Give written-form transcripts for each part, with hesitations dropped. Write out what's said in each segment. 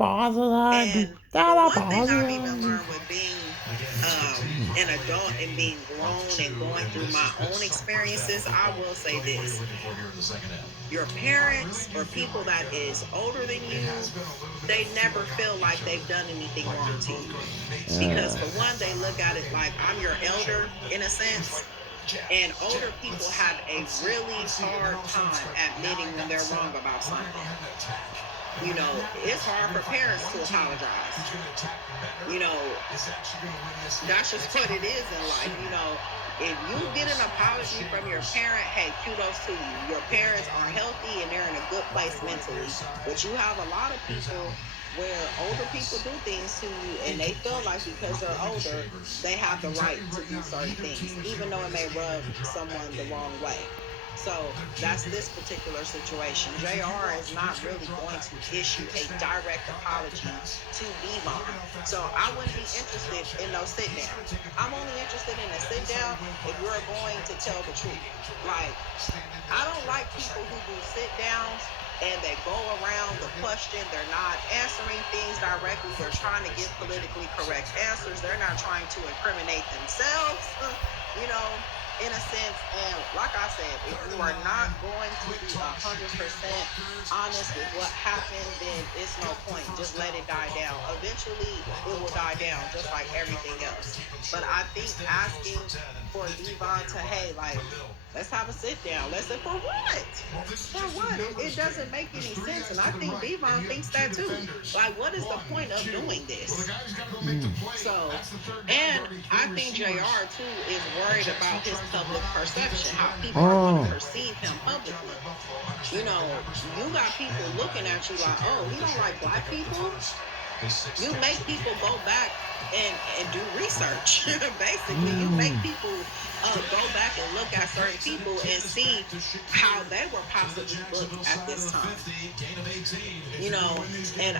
And the one thing I've even learned with being an adult and being grown and going through my own experiences, I will say this: your parents or people that is older than you, they never feel like they've done anything wrong to you. Because for one, they look at it like I'm your elder in a sense. And older people have a really hard time admitting when they're wrong about something. It's hard for parents to apologize. You know, that's just what it is in life. If you get an apology from your parent, hey, kudos to you. Your parents are healthy and they're in a good place mentally. But you have a lot of people where older people do things to you and they feel like because they're older, they have the right to do certain things, even though it may rub someone the wrong way. So that's this particular situation. JR is not really going to issue a direct apology to Devon. So I wouldn't be interested in no sit down. I'm only interested in a sit down if you're going to tell the truth. Like, I don't like people who do sit downs and they go around the question. They're not answering things directly. They're trying to give politically correct answers. They're not trying to incriminate themselves, you know, in a sense. And like I said, if you are not going to be 100% honest with what happened, then it's no point. Just let it die down. Eventually, it will die down, just like everything else. But I think asking for Devon to, hey, like, let's have a sit down. Let's say, for what? For what? It doesn't make any sense. And I think Devon thinks that too. Like, what is the point of doing this? So, and I think JR too is worried about his public perception, how people are going to perceive him publicly. You got people looking at you like, oh, he don't like black people. You make people go back and do research. Basically, you make people go back and look at certain people and see how they were possibly looked at this time. And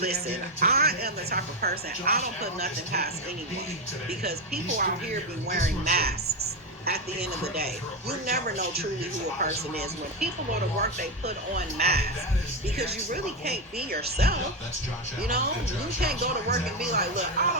listen, I am the type of person, I don't put nothing past anyone because people out here be wearing masks. At the end of the day, you never know truly who a person is. When people go to work, they put on masks because you really can't be yourself. You can't go to work and be like, look, I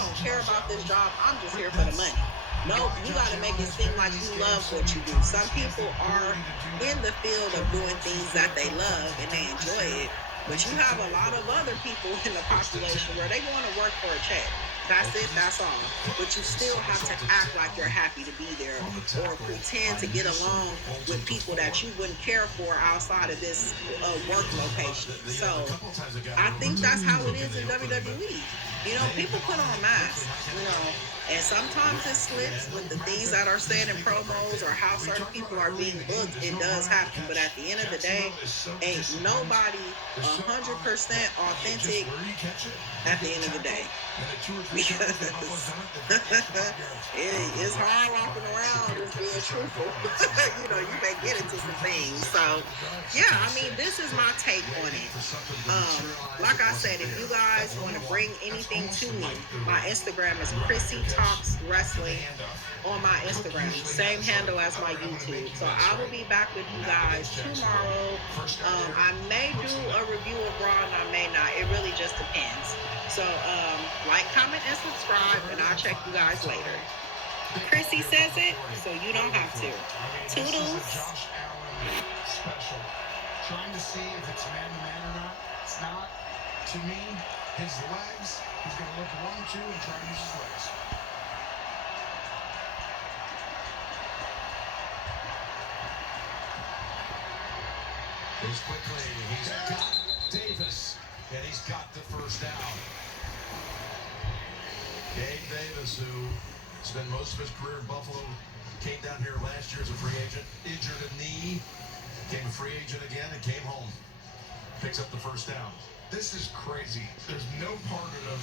don't care about this job. I'm just here for the money. No, you got to make it seem like you love what you do. Some people are in the field of doing things that they love and they enjoy it. But you have a lot of other people in the population where they want to work for a check. That's it, that's all. But you still have to act like you're happy to be there or pretend to get along with people that you wouldn't care for outside of this work location. So I think that's how it is in WWE. People put on masks, and sometimes it slips with the things that are said in promos or how certain people are being booked. It does happen. But at the end of the day, ain't nobody 100% authentic at the end of the day. Because it's hard walking around just being truthful. You may get into some things. So, yeah, this is my take on it. Like I said, if you guys want to bring anything to me, my Instagram is Chrissy Talks Wrestling on my Instagram. Same handle as my YouTube. So I will be back with you guys tomorrow. I may do a review of Raw and I may not. It really just depends. So like, comment, and subscribe, and I'll check you guys later. Chrissy says it, so you don't have to. Toodles. Special. Trying to see if it's man-to-man or not. It's not. To me, his legs, he's going to look 1-2 and try to use his legs. Goes quickly. He's got Davis, and he's got the first down. Gabe Davis, who spent most of his career in Buffalo, came down here last year as a free agent, injured a knee, became a free agent again, and came home. Picks up the first down. This is crazy. There's no part of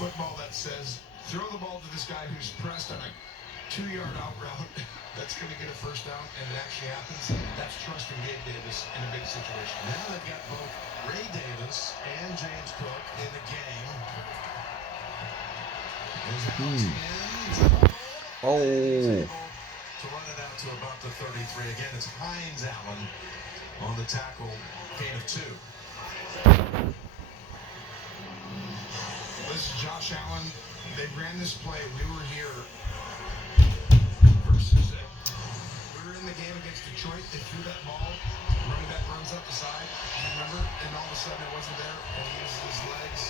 football that says, throw the ball to this guy who's pressed on a 2-yard out route that's going to get a first down, and it actually happens. That's trusting Gabe Davis in a big situation. Now they've got both Ray Davis and James Cook in the game. Oh. To run it out to about the 33. Again, it's Hines Allen on the tackle, gain of 2. challenge. They ran this play. We were here versus we were in the game against Detroit. They threw that ball. Running back runs up the side. Remember? And all of a sudden it wasn't there. And he uses his legs.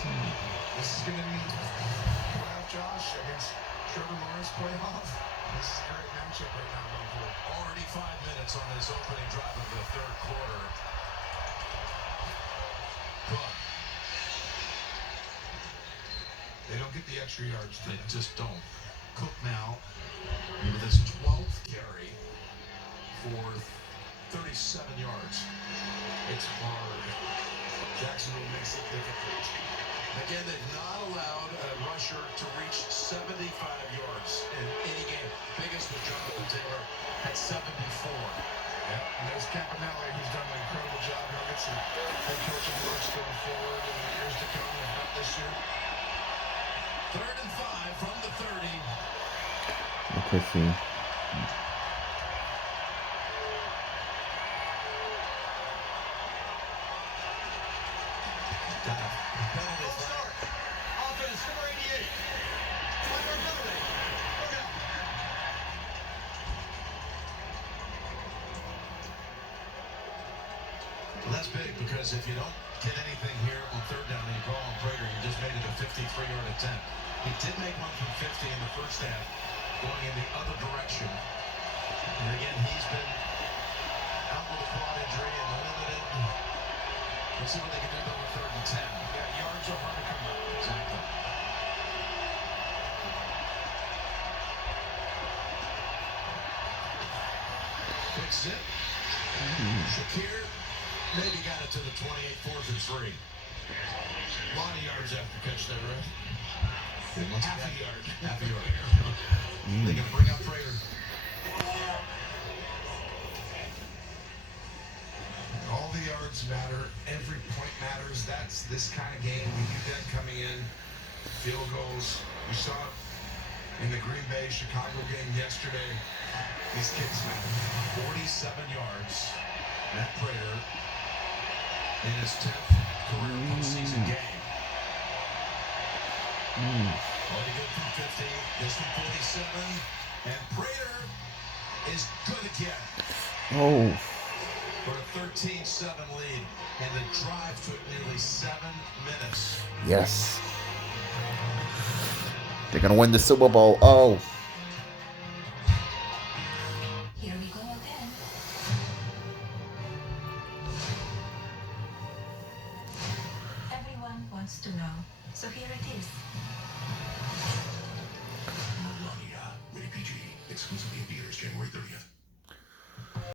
This is going to be playoff Josh against Trevor Lawrence playoff. This is a great matchup right now going forward. Already 5 minutes on this opening drive of the third quarter. But they don't get the extra yards. They just don't. Cook now with his 12th carry for 37 yards. It's hard. Jacksonville makes it difficult. Again, they've not allowed a rusher to reach 75 yards in any game. Biggest was Jonathan Taylor at 74. Yeah, and there's Campanelli, who's done an incredible job. He'll get some head coaching works going forward in the years to come, if not this year. 3rd and 5 from the 30. Okay, see. Well, that's big because if you don't get anything here on 3rd down and you call on Prater, you just made it a 53-yard attempt. He did make one from 50 in the first half, going in the other direction. And again, he's been out with a quad injury and limited. Let's see what they can do though with 3rd and 10. Yeah, yards are hard to come by. Exactly. Quick zip. Shakir maybe got it to the 28, 4th and 3. A lot of yards after catch there, right? Half a yard. Half a yard. They can bring up Prater. All the yards matter. Every point matters. That's this kind of game. We do that coming in. Field goals. We saw it in the Green Bay Chicago game yesterday. These kicks matter. 47 yards. Matt Prater in his 10th career postseason game. Already good from 50. This from 47. And Prater is good again. Oh. For a 13-7 lead. And the drive took nearly 7 minutes. Yes. They're gonna win the Super Bowl. Oh. Here we go again. Everyone wants to know, so here it is. Melania, rated PG, exclusively in theaters January 30th.